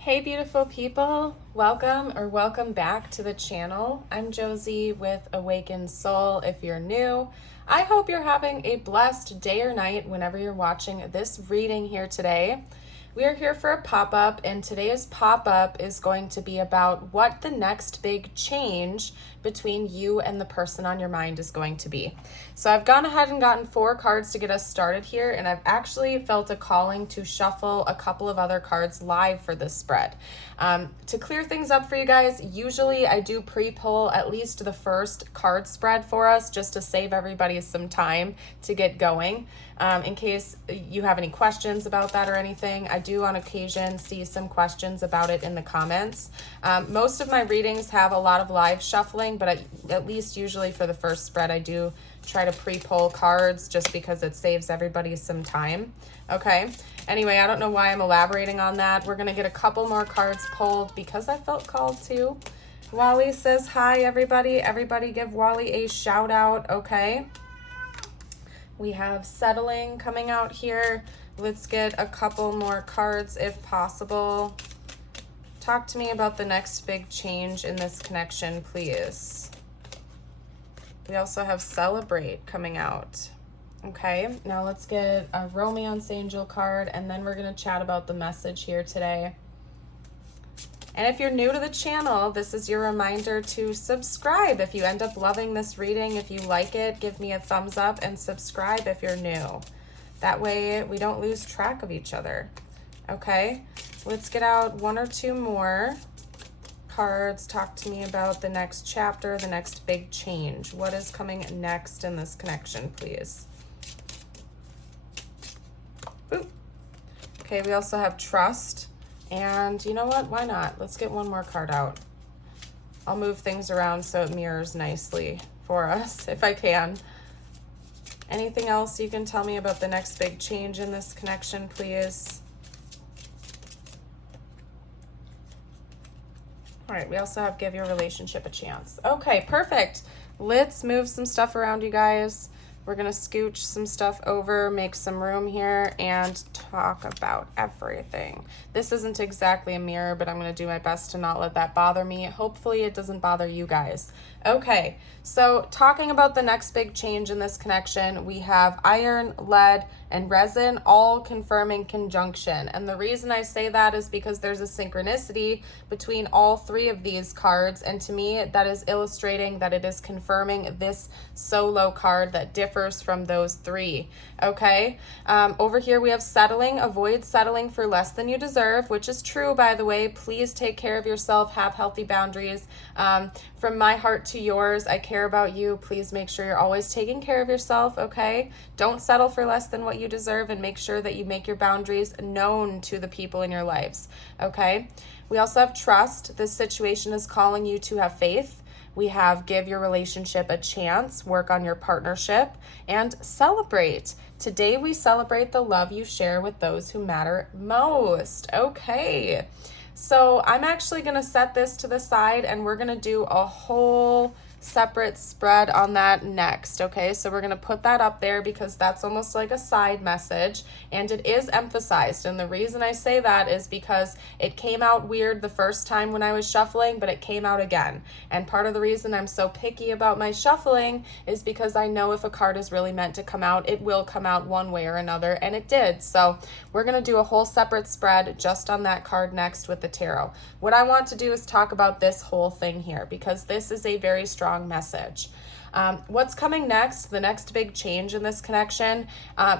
Hey beautiful people, welcome back to the channel. I'm Josie with Awakened Soul. If you're new, I hope you're having a blessed day or night whenever you're watching this reading here today. We are here for a pop-up, and today's pop-up is going to be about what the next big change between you and the person on your mind is going to be. So I've gone ahead and gotten 4 cards to get us started here, and I've actually felt a calling to shuffle a couple of other cards live for this spread. To clear things up for you guys, usually I do pre-pull at least the first card spread for us just to save everybody some time to get going. In case you have any questions about that or anything, I do on occasion see some questions about it in the comments. Most of my readings have a lot of live shuffling, but at least usually for the first spread, I do try to pre-pull cards just because it saves everybody some time. Okay. Anyway, I don't know why I'm elaborating on that. We're going to get a couple more cards pulled because I felt called to. Wally says hi, everybody. Everybody give Wally a shout out. Okay. We have settling coming out here. Let's get a couple more cards if possible. Talk to me about the next big change in this connection, please. We also have celebrate coming out. Okay, now let's get a romance angel card, and then we're going to chat about the message here today. And if you're new to the channel, this is your reminder to subscribe. If you end up loving this reading, if you like it, give me a thumbs up and subscribe if you're new. That way we don't lose track of each other. Okay, let's get out 1 or 2 more cards. Talk to me about the next chapter, the next big change. What is coming next in this connection, please? Ooh. Okay, we also have trust. And you know what? Why not? Let's get 1 more card out. I'll move things around so it mirrors nicely for us if I can. Anything else you can tell me about the next big change in this connection, please? All right, we also have give your relationship a chance. Okay, perfect. Let's move some stuff around, you guys. We're going to scooch some stuff over, make some room here, and talk about everything. This isn't exactly a mirror, but I'm going to do my best to not let that bother me. Hopefully it doesn't bother you guys. Okay, so talking about the next big change in this connection, we have iron, lead, and resin all confirming conjunction. And the reason I say that is because there's a synchronicity between all 3 of these cards. And to me, that is illustrating that it is confirming this solo card that differs from those 3. Okay. Over here, we have settling. Avoid settling for less than you deserve, which is true, by the way. Please take care of yourself. Have healthy boundaries. From my heart to yours, I care about you. Please make sure you're always taking care of yourself. Okay. Don't settle for less than what you deserve, and make sure that you make your boundaries known to the people in your lives. Okay. We also have trust. This situation is calling you to have faith. We have give your relationship a chance, work on your partnership, and celebrate. Today we celebrate the love you share with those who matter most. Okay. So I'm actually going to set this to the side, and we're going to do a whole separate spread on that next. Okay, so we're going to put that up there because that's almost like a side message, and it is emphasized. And the reason I say that is because it came out weird the first time when I was shuffling, but it came out again. And part of the reason I'm so picky about my shuffling is because I know if a card is really meant to come out, it will come out one way or another, and it did. So we're going to do a whole separate spread just on that card next with the tarot. What I want to do is talk about this whole thing here because this is a very strong message. What's coming next, the next big change in this connection,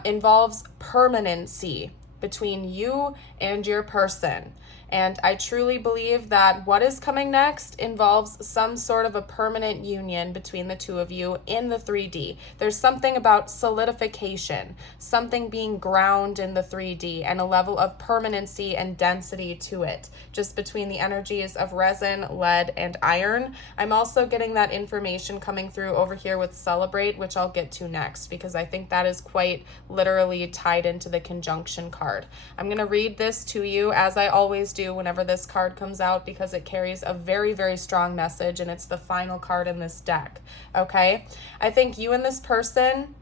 involves permanency between you and your person. And I truly believe that what is coming next involves some sort of a permanent union between the 2 of you in the 3D. There's something about solidification, something being ground in the 3D, and a level of permanency and density to it, just between the energies of resin, lead, and iron. I'm also getting that information coming through over here with celebrate, which I'll get to next, because I think that is quite literally tied into the conjunction card. I'm going to read this to you as I always do whenever this card comes out because it carries a very, very strong message, and it's the final card in this deck. Okay, I think you and this person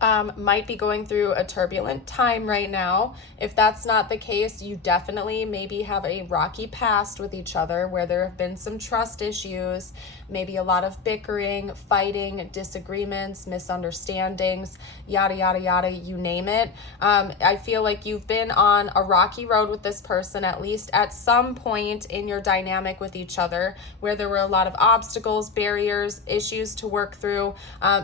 might be going through a turbulent time right now. If that's not the case, you definitely maybe have a rocky past with each other where there have been some trust issues, maybe a lot of bickering, fighting, disagreements, misunderstandings, yada, yada, yada, you name it. I feel like you've been on a rocky road with this person, at least at some point in your dynamic with each other, where there were a lot of obstacles, barriers, issues to work through.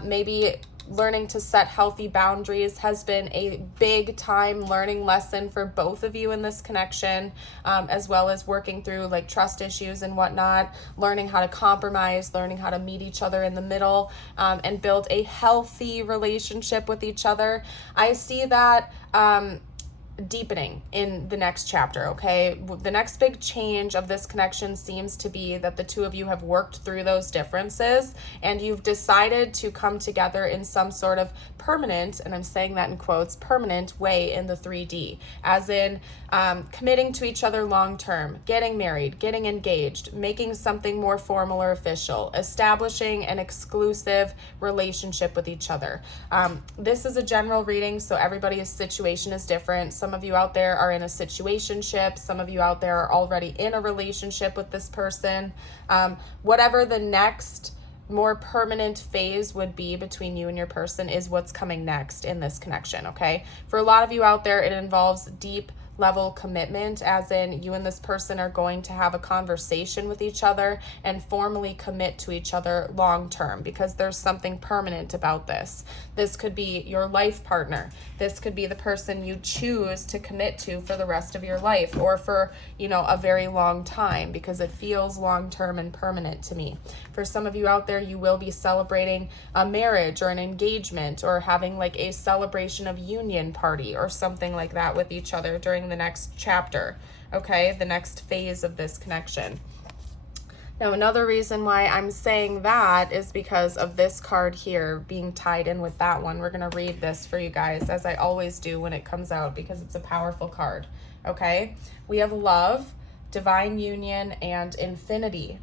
Maybe learning to set healthy boundaries has been a big time learning lesson for both of you in this connection, as well as working through like trust issues and whatnot, learning how to compromise, learning how to meet each other in the middle, and build a healthy relationship with each other. I see that deepening in the next chapter, okay? The next big change of this connection seems to be that the two of you have worked through those differences and you've decided to come together in some sort of permanent, and I'm saying that in quotes, permanent way in the 3D, as in committing to each other long term, getting married, getting engaged, making something more formal or official, establishing an exclusive relationship with each other. This is a general reading, so everybody's situation is different. Some of you out there are in a situationship. Some of you out there are already in a relationship with this person. Whatever the next more permanent phase would be between you and your person is what's coming next in this connection, okay? For a lot of you out there, it involves deep level commitment, as in you and this person are going to have a conversation with each other and formally commit to each other long term, because there's something permanent about this. This could be your life partner. This could be the person you choose to commit to for the rest of your life, or for, you know, a very long time, because it feels long term and permanent to me. For some of you out there, you will be celebrating a marriage or an engagement, or having like a celebration of union party or something like that with each other during the next chapter, okay? The next phase of this connection. Now, another reason why I'm saying that is because of this card here being tied in with that one. We're going to read this for you guys, as I always do when it comes out, because it's a powerful card, okay? We have love, divine union, and infinity.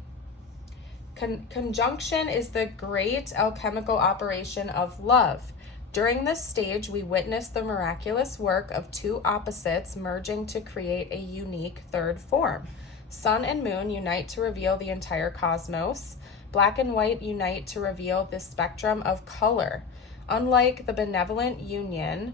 Conjunction is the great alchemical operation of love. During this stage, we witness the miraculous work of two opposites merging to create a unique third form. Sun and moon unite to reveal the entire cosmos. Black and white unite to reveal the spectrum of color. Unlike the benevolent union,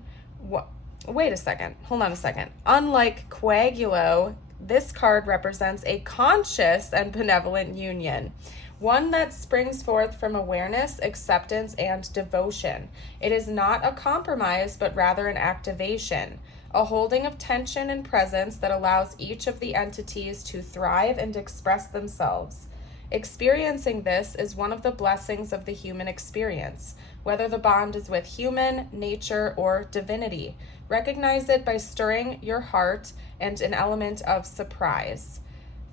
wait a second, hold on a second. Unlike Coagulo, this card represents a conscious and benevolent union, one that springs forth from awareness, acceptance, and devotion. It is not a compromise, but rather an activation, a holding of tension and presence that allows each of the entities to thrive and express themselves. Experiencing this is one of the blessings of the human experience, whether the bond is with human, nature, or divinity. Recognize it by stirring your heart and an element of surprise.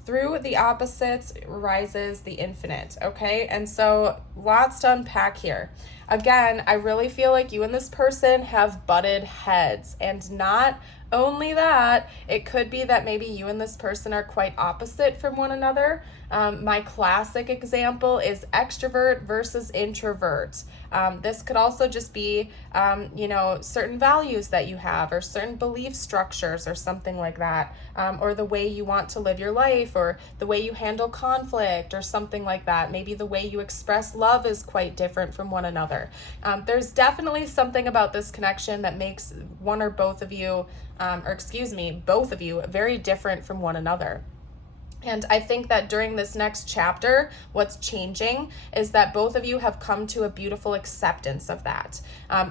Through the opposites rises the infinite, okay? And so lots to unpack here. Again, I really feel like you and this person have butted heads, and not only that, it could be that maybe you and this person are quite opposite from one another. My classic example is extrovert versus introvert. This could also just be, certain values that you have, or certain belief structures, or something like that, or the way you want to live your life, or the way you handle conflict, or something like that. Maybe the way you express love is quite different from one another. There's definitely something about this connection that makes one or both of you, both of you, very different from one another. And I think that during this next chapter, what's changing is that both of you have come to a beautiful acceptance of that.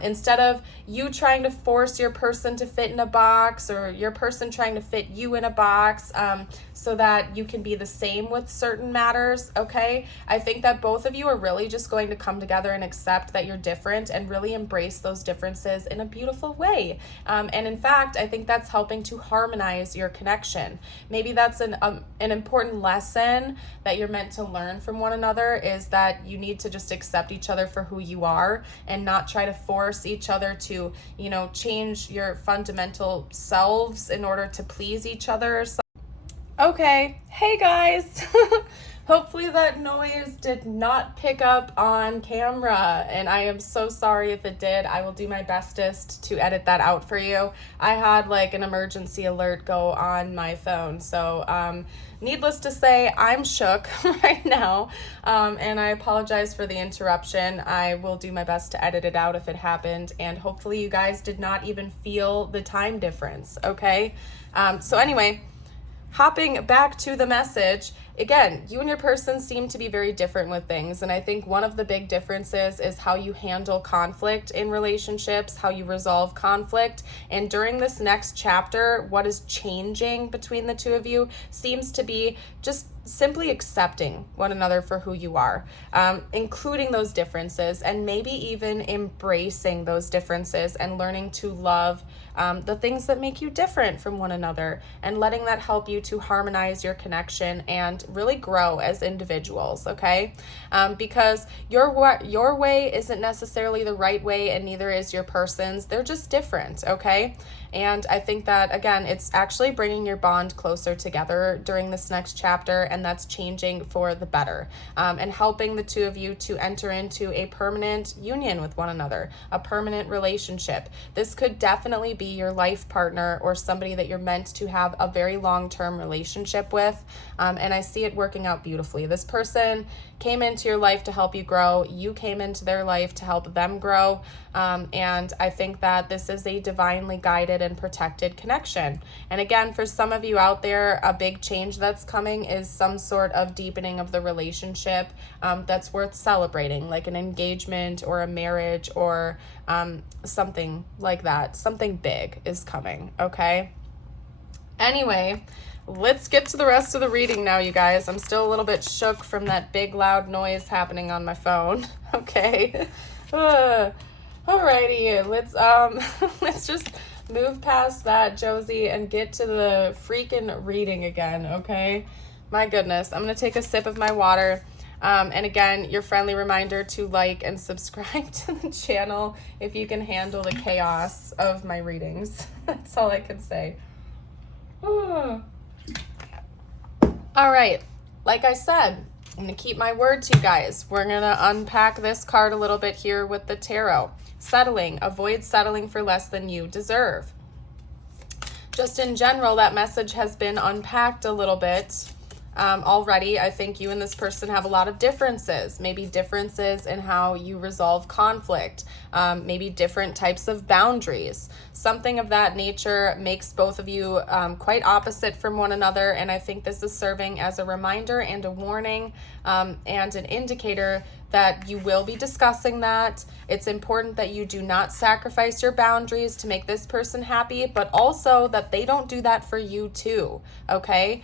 Instead of you trying to force your person to fit in a box, or your person trying to fit you in a box, so that you can be the same with certain matters, okay? I think that both of you are really just going to come together and accept that you're different and really embrace those differences in a beautiful way. And in fact, I think that's helping to harmonize your connection. Maybe that's an important lesson that you're meant to learn from one another, is that you need to just accept each other for who you are and not try to force each other to, change your fundamental selves in order to please each other. Okay, hey guys. Hopefully that noise did not pick up on camera, and I am so sorry if it did. I will do my bestest to edit that out for you. I had like an emergency alert go on my phone, so needless to say, I'm shook right now, and I apologize for the interruption. I will do my best to edit it out if it happened, and hopefully you guys did not even feel the time difference, okay? So anyway, hopping back to the message, again, you and your person seem to be very different with things. And I think one of the big differences is how you handle conflict in relationships, how you resolve conflict. And during this next chapter, what is changing between the two of you seems to be just simply accepting one another for who you are, including those differences, and maybe even embracing those differences and learning to love the things that make you different from one another, and letting that help you to harmonize your connection and really grow as individuals, okay? Because your way isn't necessarily the right way, and neither is your person's. They're just different, okay? And I think that, again, it's actually bringing your bond closer together during this next chapter, and that's changing for the better, and helping the two of you to enter into a permanent union with one another, a permanent relationship. This could definitely be your life partner or somebody that you're meant to have a very long-term relationship with, and I see it working out beautifully. This person came into your life to help you grow. You came into their life to help them grow, and I think that this is a divinely guided and protected connection. And again, for some of you out there, a big change that's coming is some sort of deepening of the relationship that's worth celebrating, like an engagement or a marriage or something like that. Something big is coming, okay? Anyway, let's get to the rest of the reading now, you guys. I'm still a little bit shook from that big loud noise happening on my phone. Okay. Alrighty, let's just move past that, Josie, and get to the freaking reading again, okay? My goodness. I'm going to take a sip of my water. And again, your friendly reminder to like and subscribe to the channel if you can handle the chaos of my readings. That's all I can say. All right. Like I said, I'm going to keep my word to you guys. We're going to unpack this card a little bit here with the tarot. Settling. Avoid settling for less than you deserve. Just in general, that message has been unpacked a little bit already. I think you and this person have a lot of differences, maybe differences in how you resolve conflict, maybe different types of boundaries. Something of that nature makes both of you quite opposite from one another, and I think this is serving as a reminder and a warning and an indicator that you will be discussing that. It's important that you do not sacrifice your boundaries to make this person happy, but also that they don't do that for you too, okay?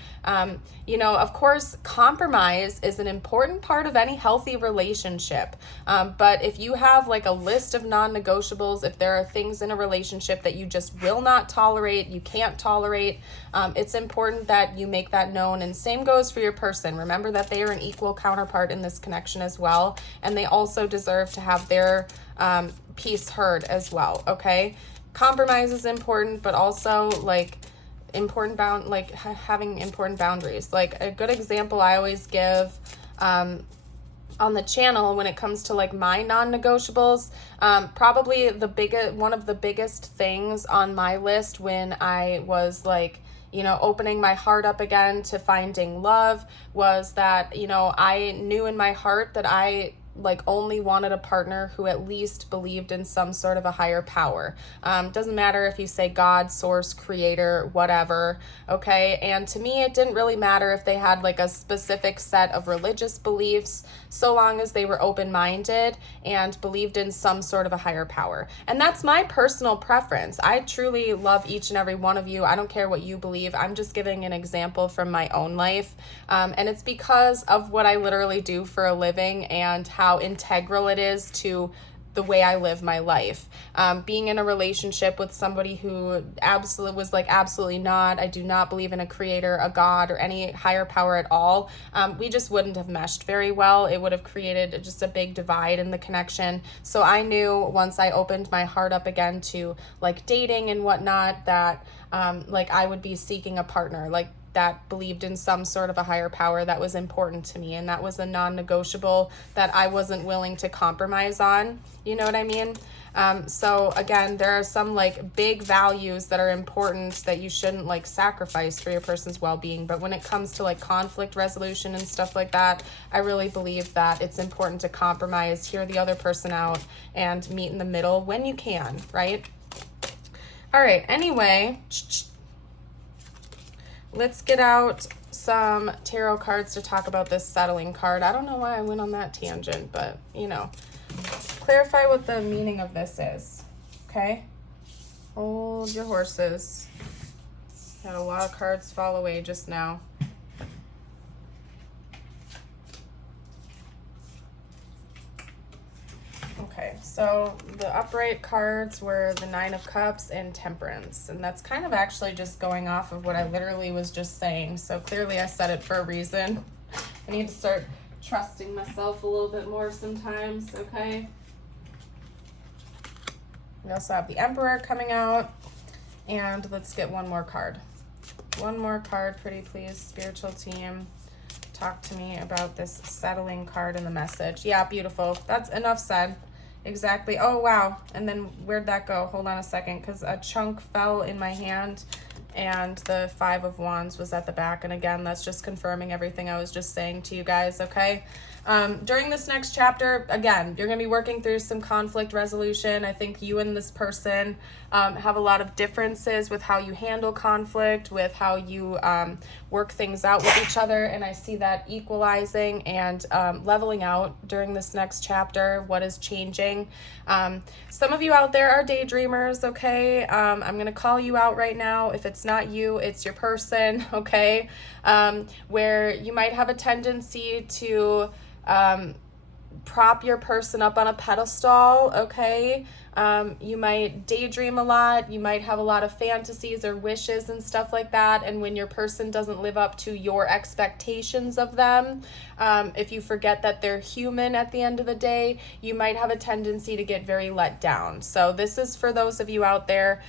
You know, of course, compromise is an important part of any healthy relationship, but if you have like a list of non-negotiables, if there are things in a relationship that you just will not tolerate, you can't tolerate, it's important that you make that known, and same goes for your person. Remember that they are an equal counterpart in this connection as well, and they also deserve to have their piece heard as well, okay? Compromise is important, but also like having important boundaries. Like a good example I always give on the channel when it comes to like my non-negotiables, probably one of the biggest things on my list when I was like, you know, opening my heart up again to finding love was that, you know, I knew in my heart that I like only wanted a partner who at least believed in some sort of a higher power. Doesn't matter if you say God, source, creator, whatever, okay? And to me, it didn't really matter if they had like a specific set of religious beliefs, so long as they were open-minded and believed in some sort of a higher power. And that's my personal preference. I truly love each and every one of you. I don't care what you believe. I'm just giving an example from my own life. And it's because of what I literally do for a living and how integral it is to the way I live my life. Being in a relationship with somebody who absolutely not, I do not believe in a creator, a God, or any higher power at all. We just wouldn't have meshed very well. It would have created just a big divide in the connection. So I knew once I opened my heart up again to like dating and whatnot, that like I would be seeking a partner. Like that believed in some sort of a higher power that was important to me, and that was a non-negotiable that I wasn't willing to compromise on. You know what I mean? So again, there are some like big values that are important that you shouldn't like sacrifice for your person's well-being. But when it comes to like conflict resolution and stuff like that, I really believe that it's important to compromise, hear the other person out, and meet in the middle when you can, right? All right, anyway, let's get out some tarot cards to talk about this settling card. I don't know why I went on that tangent, but you know, clarify what the meaning of this is, okay? Hold your horses. Had a lot of cards fall away just now. Okay, so the upright cards were the Nine of Cups and Temperance, and that's kind of actually just going off of what I literally was just saying, so clearly I said it for a reason. I need to start trusting myself a little bit more sometimes, okay? We also have the Emperor coming out, and let's get one more card. One more card, pretty please, spiritual team. Talk to me about this settling card in the message. Yeah, beautiful. That's enough said. Exactly. Oh, wow. And then where'd that go? Hold on a second, because a chunk fell in my hand, and the Five of Wands was at the back. And again, that's just confirming everything I was just saying to you guys, okay? During this next chapter, again, you're going to be working through some conflict resolution. I think you and this person have a lot of differences with how you handle conflict, with how you work things out with each other, and I see that equalizing and leveling out during this next chapter. What is changing? Some of you out there are daydreamers, okay? I'm going to call you out right now. If it's not you, it's your person, okay? Where you might have a tendency to prop your person up on a pedestal, okay? You might daydream a lot. You might have a lot of fantasies or wishes and stuff like that. And when your person doesn't live up to your expectations of them, if you forget that they're human at the end of the day, you might have a tendency to get very let down. So this is for those of you out there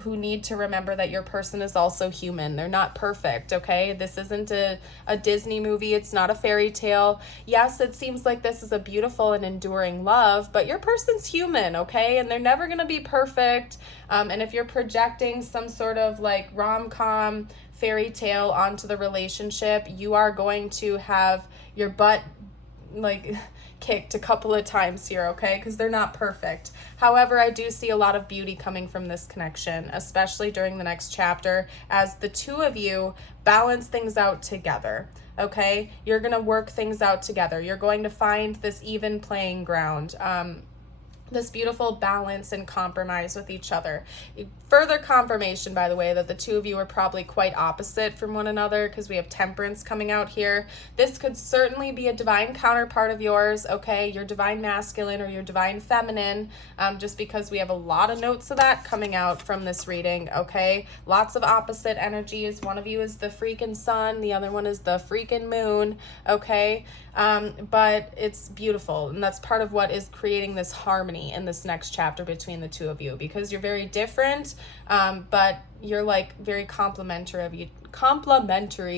who need to remember that your person is also human. They're not perfect, okay? This isn't a Disney movie. It's not a fairy tale. Yes, it seems like this is a beautiful and enduring love, but your person's human, okay? And they're never going to be perfect. And if you're projecting some sort of like rom-com fairy tale onto the relationship, you are going to have your butt like kicked a couple of times here, okay? Because they're not perfect. However, I do see a lot of beauty coming from this connection, especially during the next chapter, as the two of you balance things out together. Okay, you're going to work things out together. You're going to find this even playing ground, this beautiful balance and compromise with each other. Further confirmation, by the way, that the two of you are probably quite opposite from one another, because we have Temperance coming out here. This could certainly be a divine counterpart of yours, okay? Your divine masculine or your divine feminine, just because we have a lot of notes of that coming out from this reading, okay? Lots of opposite energies. One of you is the freaking sun, the other one is the freaking moon, okay? But it's beautiful, and that's part of what is creating this harmony in this next chapter between the two of you, because you're very different, but you're like very complementary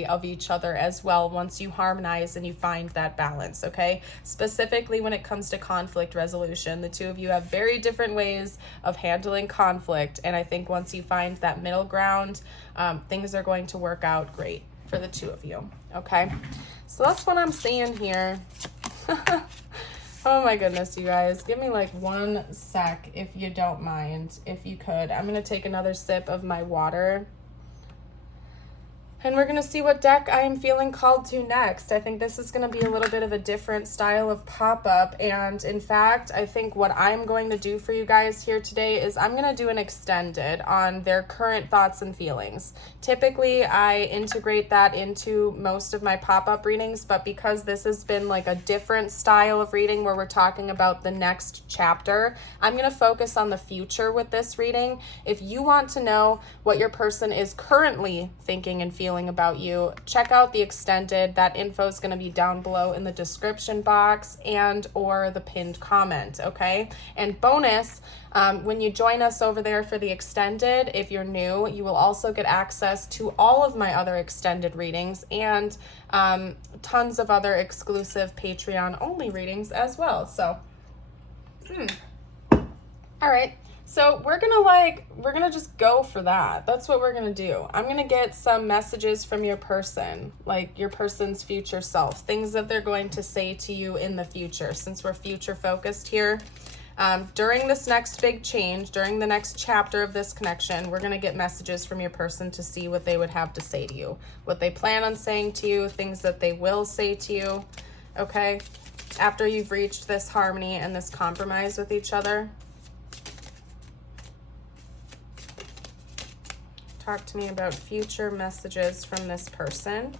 of each other as well once you harmonize and you find that balance, okay? Specifically when it comes to conflict resolution, the two of you have very different ways of handling conflict, and I think once you find that middle ground, things are going to work out great for the two of you, okay? So that's what I'm seeing here. Oh my goodness, you guys. Give me like 1 sec if you don't mind, if you could. I'm going to take another sip of my water. And we're going to see what deck I am feeling called to next. I think this is going to be a little bit of a different style of pop-up. And in fact, I think what I'm going to do for you guys here today is I'm going to do an extended on their current thoughts and feelings. Typically, I integrate that into most of my pop-up readings, but because this has been like a different style of reading where we're talking about the next chapter, I'm going to focus on the future with this reading. If you want to know what your person is currently thinking and feeling feeling about you, check out the extended. That info is going to be down below in the description box and or the pinned comment, okay? And bonus, when you join us over there for the extended, if you're new, you will also get access to all of my other extended readings and tons of other exclusive Patreon only readings as well. So, all right. So we're gonna just go for that. That's what we're gonna do. I'm gonna get some messages from your person, like your person's future self, things that they're going to say to you in the future, since we're future focused here. During this next big change, during the next chapter of this connection, we're gonna get messages from your person to see what they would have to say to you, what they plan on saying to you, things that they will say to you, okay? After you've reached this harmony and this compromise with each other. Talk to me about future messages from this person.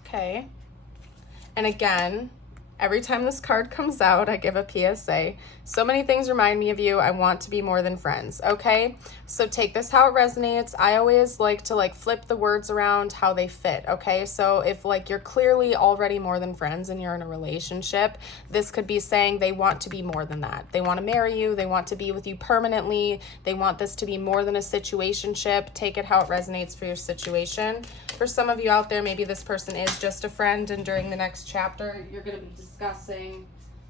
Okay. And again, every time this card comes out, I give a PSA. So many things remind me of you. I want to be more than friends, okay? So take this how it resonates. I always like to flip the words around how they fit, okay? So if you're clearly already more than friends and you're in a relationship, this could be saying they want to be more than that. They want to marry you. They want to be with you permanently. They want this to be more than a situationship. Take it how it resonates for your situation. For some of you out there, maybe this person is just a friend, and during the next chapter, you're going to be discussing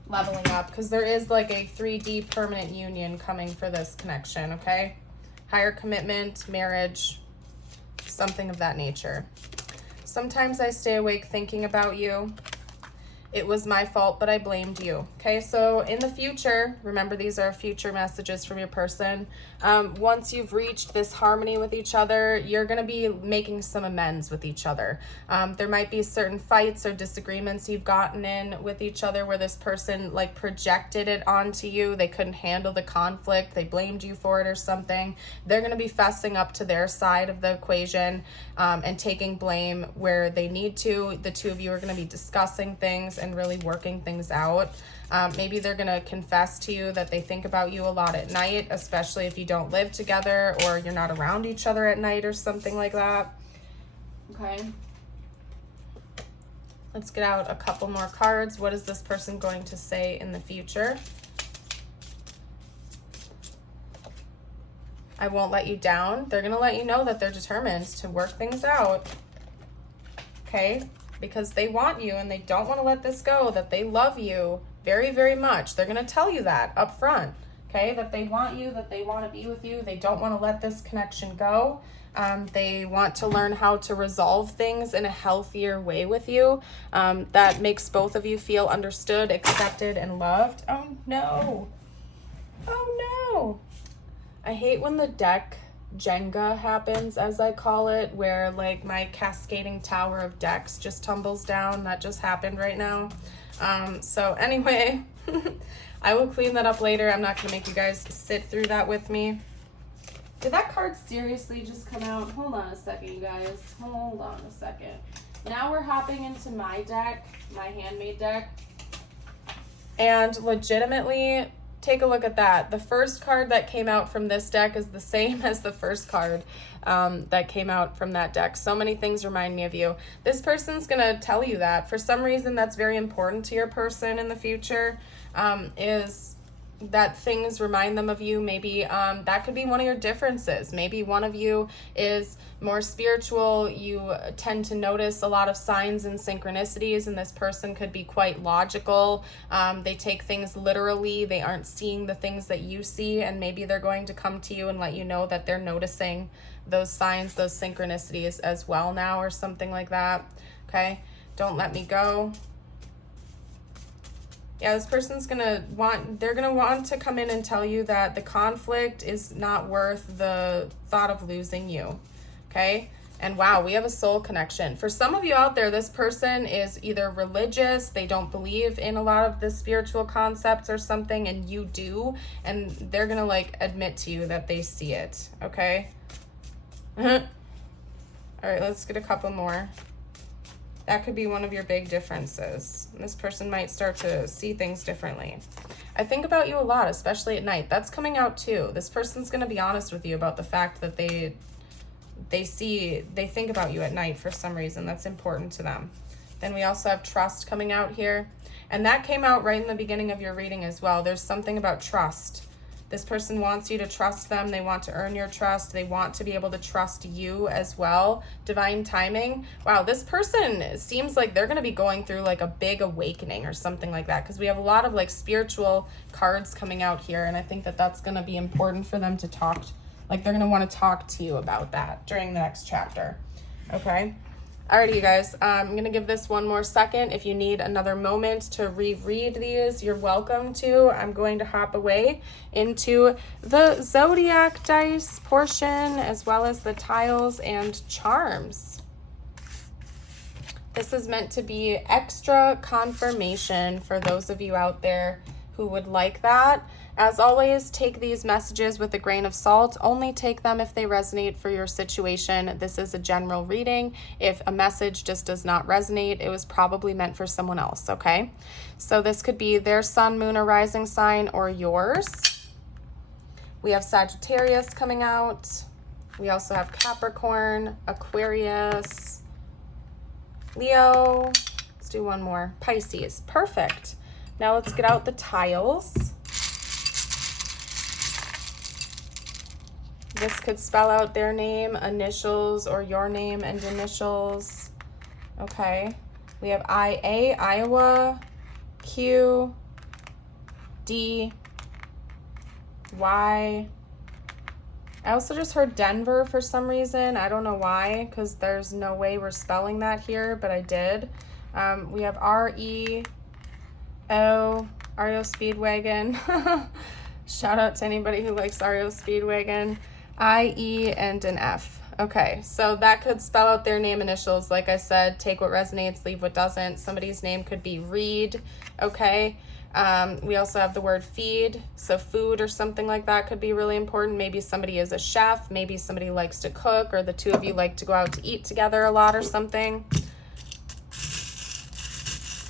leveling up, because there is a 3D permanent union coming for this connection, okay? Higher commitment, marriage, something of that nature. Sometimes I stay awake thinking about you. It was my fault, but I blamed you. Okay, so in the future, remember these are future messages from your person. Once you've reached this harmony with each other, you're going to be making some amends with each other. There might be certain fights or disagreements you've gotten in with each other where this person projected it onto you. They couldn't handle the conflict. They blamed you for it or something. They're going to be fessing up to their side of the equation and taking blame where they need to. The two of you are going to be discussing things and really working things out. Maybe they're going to confess to you that they think about you a lot at night, especially if you don't live together or you're not around each other at night or something like that. Okay. Let's get out a couple more cards. What is this person going to say in the future? I won't let you down. They're going to let you know that they're determined to work things out. Okay. Because they want you and they don't want to let this go, that they love you very, very much. They're going to tell you that up front, okay? That they want you, that they want to be with you. They don't want to let this connection go. They want to learn how to resolve things in a healthier way with you that makes both of you feel understood, accepted, and loved. Oh, no. Oh, no. I hate when the deck Jenga happens, as I call it, where my cascading tower of decks just tumbles down. That just happened right now. So anyway, I will clean that up later. I'm not going to make you guys sit through that with me. Did that card seriously just come out? Hold on a second, you guys. Hold on a second. Now we're hopping into my deck, my handmade deck. And legitimately, take a look at that. The first card that came out from this deck is the same as the first card that came out from that deck. So many things remind me of you. This person's gonna tell you that. For some reason, that's very important to your person in the future, is that things remind them of you. Maybe that could be one of your differences. Maybe one of you is more spiritual. You tend to notice a lot of signs and synchronicities, and this person could be quite logical. They take things literally. They aren't seeing the things that you see, and maybe they're going to come to you and let you know that they're noticing those signs, those synchronicities as well now, or something like that. Okay, don't let me go. Yeah, this person's they're gonna want to come in and tell you that the conflict is not worth the thought of losing you, okay? And wow, we have a soul connection. For some of you out there, this person is either religious, they don't believe in a lot of the spiritual concepts or something, and you do, and they're gonna admit to you that they see it, okay? All right, let's get a couple more. That could be one of your big differences. This person might start to see things differently. I think about you a lot, especially at night. That's coming out too. This person's going to be honest with you about the fact that They think about you at night for some reason. That's important to them. Then we also have trust coming out here. And that came out right in the beginning of your reading as well. There's something about trust. This person wants you to trust them. They want to earn your trust. They want to be able to trust you as well. Divine timing. Wow, this person seems like they're going to be going through like a big awakening or something like that, because we have a lot of like spiritual cards coming out here. And I think that that's going to be important for them to talk. Like they're going to want to talk to you about that during the next chapter. Okay. Alrighty, you guys, I'm going to give this one more second. If you need another moment to reread these, you're welcome to. I'm going to hop away into the Zodiac dice portion, as well as the tiles and charms. This is meant to be extra confirmation for those of you out there who would like that. As always, take these messages with a grain of salt. Only take them if they resonate for your situation. This is a general reading. If a message just does not resonate, it was probably meant for someone else, okay? So this could be their sun, moon, or rising sign, or yours. We have Sagittarius coming out. We also have Capricorn, Aquarius, Leo. Let's do one more. Pisces. Perfect. Now let's get out the tiles. This could spell out their name, initials, or your name and initials. Okay. We have IA, Iowa, Q, D, Y. I also just heard Denver for some reason. I don't know why, because there's no way we're spelling that here, but I did. We have REO, REO Speedwagon. Shout out to anybody who likes REO Speedwagon. IE and an F. Okay, so that could spell out their name, initials. Like I said, take what resonates, leave what doesn't. Somebody's name could be Reed. Okay. We also have the word feed, so food or something like that could be really important. Maybe somebody is a chef, maybe somebody likes to cook, or the two of you like to go out to eat together a lot or something.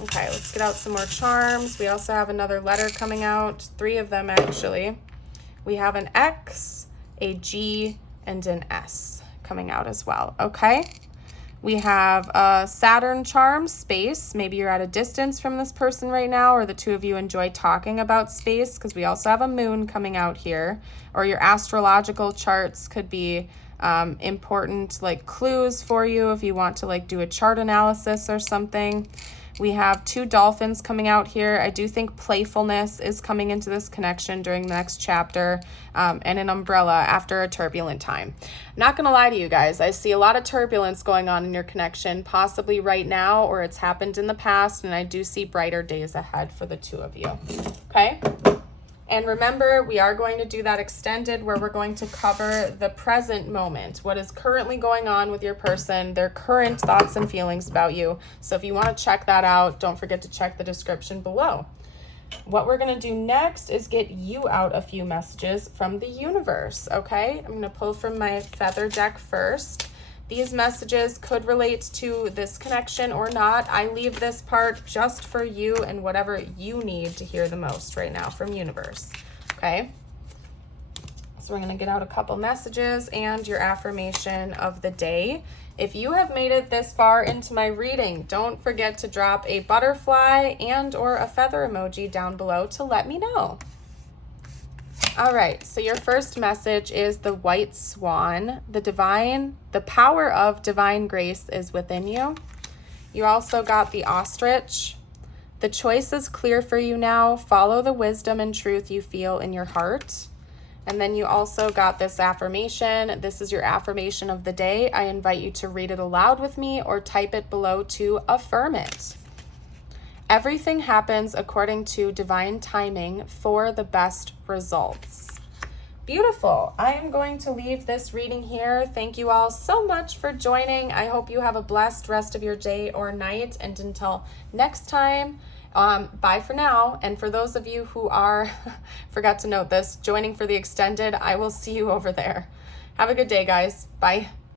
Okay, let's get out some more charms. We also have another letter coming out, 3 of them actually. We have an X, a G, and an S coming out as well, okay? We have a Saturn charm, space. Maybe you're at a distance from this person right now, or the two of you enjoy talking about space, because we also have a moon coming out here. Or your astrological charts could be important, like clues for you if you want to like do a chart analysis or something. We have 2 dolphins coming out here. I do think playfulness is coming into this connection during the next chapter, and an umbrella after a turbulent time. Not going to lie to you guys. I see a lot of turbulence going on in your connection, possibly right now, or it's happened in the past, and I do see brighter days ahead for the two of you. Okay? And remember, we are going to do that extended where we're going to cover the present moment, what is currently going on with your person, their current thoughts and feelings about you. So if you want to check that out, don't forget to check the description below. What we're going to do next is get you out a few messages from the universe, okay? I'm going to pull from my feather deck first. These messages could relate to this connection or not. I leave this part just for you and whatever you need to hear the most right now from universe, okay? So we're going to get out a couple messages and your affirmation of the day. If you have made it this far into my reading, don't forget to drop a butterfly and or a feather emoji down below to let me know. All right, so your first message is the white swan. The power of divine grace is within you. You also got the ostrich. The choice is clear for you now. Follow the wisdom and truth you feel in your heart. And then you also got this affirmation. This is your affirmation of the day. I invite you to read it aloud with me or type it below to affirm it. Everything happens according to divine timing for the best results. Beautiful. I am going to leave this reading here. Thank you all so much for joining. I hope you have a blessed rest of your day or night. And until next time, bye for now. And for those of you who are, forgot to note this, joining for the extended, I will see you over there. Have a good day, guys. Bye.